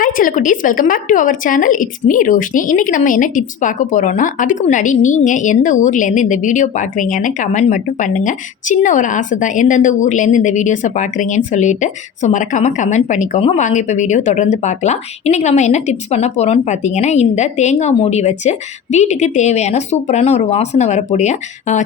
Hi செல்லக்குட்டீஸ், welcome back to our channel. It's me Roshini. இன்றைக்கி நம்ம என்ன டிப்ஸ் பார்க்க போகிறோன்னா, அதுக்கு முன்னாடி நீங்கள் எந்த ஊர்லேருந்து இந்த வீடியோ பார்க்குறீங்கன்னு கமெண்ட் மட்டும் பண்ணுங்கள். சின்ன ஒரு ஆசை தான், எந்தெந்த ஊர்லேருந்து இந்த வீடியோஸை பார்க்குறீங்கன்னு சொல்லிட்டு. ஸோ மறக்காமல் கமெண்ட் பண்ணிக்கோங்க. வாங்க இப்போ வீடியோ தொடர்ந்து பார்க்கலாம். இன்றைக்கி நம்ம என்ன டிப்ஸ் பண்ண போகிறோன்னு பார்த்தீங்கன்னா, இந்த தேங்காய் மூடி வச்சு வீட்டுக்கு தேவையான சூப்பரான ஒரு வாசனை வரக்கூடிய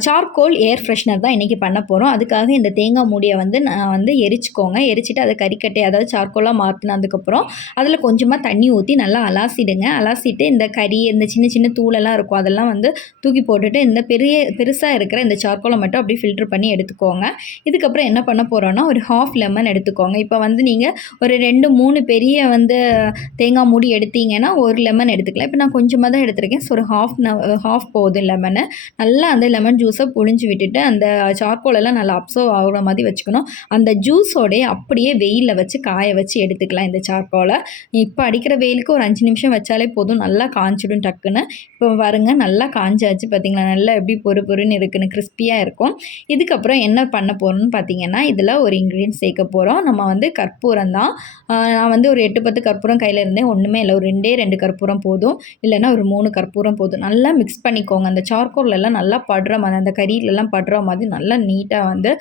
சார்கோல் ஏர் ஃப்ரெஷ்னர் தான் இன்றைக்கி பண்ண போகிறோம். அதுக்காக இந்த தேங்காய் மூடியை நான் எரிச்சிக்கோங்க. எரிச்சிட்டு அதை கறிக்கட்டை அதாவது சார்கோலாக மாற்றினதுக்கப்புறம் அதில் கொஞ்சமாக தண்ணி ஊற்றி நல்லா அலாசிடுங்க. அலாசிட்டு இந்த கறி, இந்த சின்ன சின்ன தூளெல்லாம் இருக்கும், அதெல்லாம் தூக்கி போட்டுட்டு இந்த பெருசாக இருக்கிற இந்த சார்கோலை மட்டும் அப்படியே ஃபில்ட்ரு பண்ணி எடுத்துக்கோங்க. இதுக்கப்புறம் என்ன பண்ண போகிறோன்னா, ஒரு ஹாஃப் லெமன் எடுத்துக்கோங்க. இப்போ நீங்கள் ஒரு 2-3 பெரிய தேங்காய் மூடி எடுத்தீங்கன்னா ஒரு லெமன் எடுத்துக்கலாம். இப்போ நான் கொஞ்சமாக தான் எடுத்துருக்கேன். ஸோ ஒரு ஹாஃப் போதும் லெமனு. நல்லா அந்த லெமன் ஜூஸை புழிஞ்சு விட்டுட்டு அந்த சார்கோலெல்லாம் நல்லா அப்சர்வ் ஆகிற மாதிரி வச்சுக்கணும். அந்த ஜூஸோடைய அப்படியே வெயிலில் வச்சு காய வச்சு எடுத்துக்கலாம் இந்த சார்கோலை. இப்போ அடிக்கிற வெயிலுக்கு ஒரு 5 நிமிஷம் வச்சாலே போதும், நல்லா காய்ச்சிடும் டக்குன்னு. இப்போ பாருங்க, நல்லா காஞ்சாச்சு பார்த்தீங்களா, நல்லா எப்படி பொறுன்னு இருக்குன்னு கிறிஸ்பியாக இருக்கும். இதுக்கப்புறம் என்ன பண்ண போகிறோம்னு பார்த்தீங்கன்னா, இதில் ஒரு இன்க்ரீடியன்ட் சேர்க்க போகிறோம். நம்ம கற்பூரம் தான். நான் ஒரு 8-10 கற்பூரம் கையில் இருந்தேன், ஒன்றுமே இல்லை, ஒரு 2 கற்பூரம் போதும், இல்லைன்னா ஒரு 3 கற்பூரம் போதும். நல்லா மிக்ஸ் பண்ணிக்கோங்க. அந்த சார்கோலெல்லாம் நல்லா படுற மாதிரி, அந்த கறியிலெல்லாம் படுற மாதிரி நல்லா நீட்டாக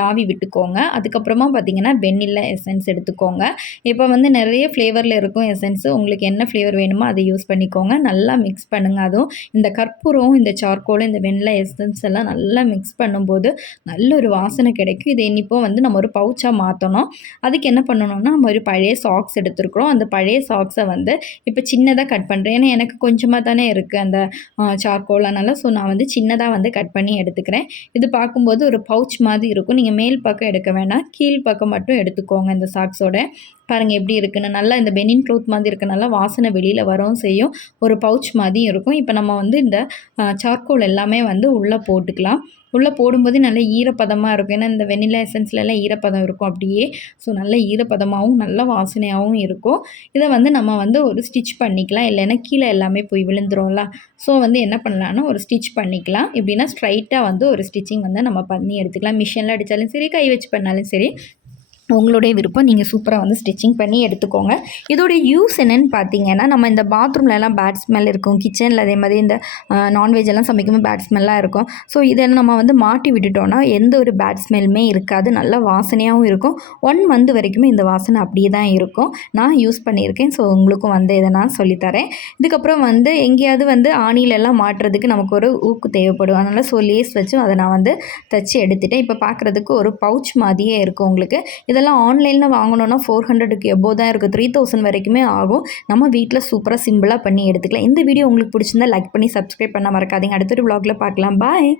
ராவி விட்டுக்கோங்க. அதுக்கப்புறமா பார்த்தீங்கன்னா வெண்ணிலா எசன்ஸ் எடுத்துக்கோங்க. இப்போ நிறைய ஃப்ளேவரில் இருக்கும் எசன்ஸு, உங்களுக்கு என்ன ஃப்ளேவர் வேணுமோ அதை யூஸ் பண்ணிக்கோங்க. நல்லா மிக்ஸ் பண்ணுங்கள். அதுவும் இந்த கற்பூரம், இந்த சார்கோல், இந்த வெண்ணிலா எசன்ஸ் எல்லாம் நல்லா மிக்ஸ் பண்ணும்போது நல்ல ஒரு வாசனை கிடைக்கும். இதை இப்போ நம்ம ஒரு பவுச்சாக மாற்றணும். அதுக்கு என்ன பண்ணணும்னா, நம்ம ஒரு பழைய சாக்ஸ் எடுத்துருக்குறோம். அந்த பழைய சாக்ஸை இப்போ சின்னதாக கட் பண்ணுறேன். ஏன்னா எனக்கு கொஞ்சமாக தானே இருக்குது அந்த சார்கோல், அதனால் ஸோ நான் சின்னதாக கட் பண்ணி எடுத்துக்கிறேன். இது பார்க்கும்போது ஒரு பவுச் மாதிரி இருக்கும். நீங்கள் மேல் பக்கம் எடுக்க வேணாம், கீழ் பக்கம் மட்டும் எடுத்துக்கோங்க. இந்த சாக்ஸோட பாருங்கள் எப்படி இருக்குன்னு. நல்லா இந்த பெனின் க்ளோத் மாதிரி இருக்கனால வாசனை வெளியில் வரவும் செய்யும், ஒரு பவுச் மாதிரியும் இருக்கும். இப்போ நம்ம இந்த சார்கோல் எல்லாமே உள்ளே போட்டுக்கலாம். உள்ளே போடும்போது நல்ல ஈரப்பதமாக இருக்கும். ஏன்னா இந்த வெண்ணிலா எசன்ஸ்லாம் ஈரப்பதம் இருக்கும் அப்படியே. ஸோ நல்ல ஈரப்பதமாகவும் நல்ல வாசனையாகவும் இருக்கும். இதை நம்ம ஒரு ஸ்டிச் பண்ணிக்கலாம், இல்லைன்னா கீழே எல்லாமே போய் விழுந்துரும்ல. ஸோ என்ன பண்ணலான்னா ஒரு ஸ்டிச் பண்ணிக்கலாம். எப்படின்னா ஸ்ட்ரைட்டாக ஒரு ஸ்டிச்சிங் நம்ம பண்ணி எடுத்துக்கலாம். மிஷினில் அடித்தாலும் சரி, கை வச்சு பண்ணாலும் சரி, உங்களுடைய விருப்பம். நீங்கள் சூப்பராக ஸ்டிச்சிங் பண்ணி எடுத்துக்கோங்க. இதோடைய யூஸ் என்னென்னு பார்த்தீங்கன்னா, நம்ம இந்த பாத்ரூம்லலாம் பேட் ஸ்மெல் இருக்கும், கிச்சனில் அதே மாதிரி இந்த நான்வெஜ் எல்லாம் சமைக்கும்போது பேட் ஸ்மெல்லாக இருக்கும். ஸோ இதெல்லாம் நம்ம மாட்டி விட்டுட்டோன்னா எந்த ஒரு பேட் ஸ்மெல்லுமே இருக்காது, நல்ல வாசனையாகவும் இருக்கும். 1 மந்த் வரைக்குமே இந்த வாசனை அப்படியே தான் இருக்கும். நான் யூஸ் பண்ணியிருக்கேன். ஸோ உங்களுக்கும் இதை நான் சொல்லித்தரேன். இதுக்கப்புறம் எங்கேயாவது ஆணிலெல்லாம் மாட்டுறதுக்கு நமக்கு ஒரு ஊக்கு தேவைப்படும். அதனால் லேஸ் வச்சு அதை நான் தைச்சி எடுத்துட்டேன். இப்போ பார்க்குறதுக்கு ஒரு பவுச் மாதிரியே இருக்கும் உங்களுக்கு. இதெல்லாம் ஆன்லைனில் வாங்கணுன்னா 400க்கு எபோவ் தான் இருக்குது, 3000 வரைக்குமே ஆகும். நம்ம வீட்டில் சூப்பராக சிம்பிளாக பண்ணி எடுத்துக்கலாம். இந்த வீடியோ உங்களுக்கு பிடிச்சிருந்தா லைக் பண்ணி சப்ஸ்கிரைப் பண்ண மறக்காதீங்க. அடுத்த ஒரு vlogல பார்க்கலாம். பாய்.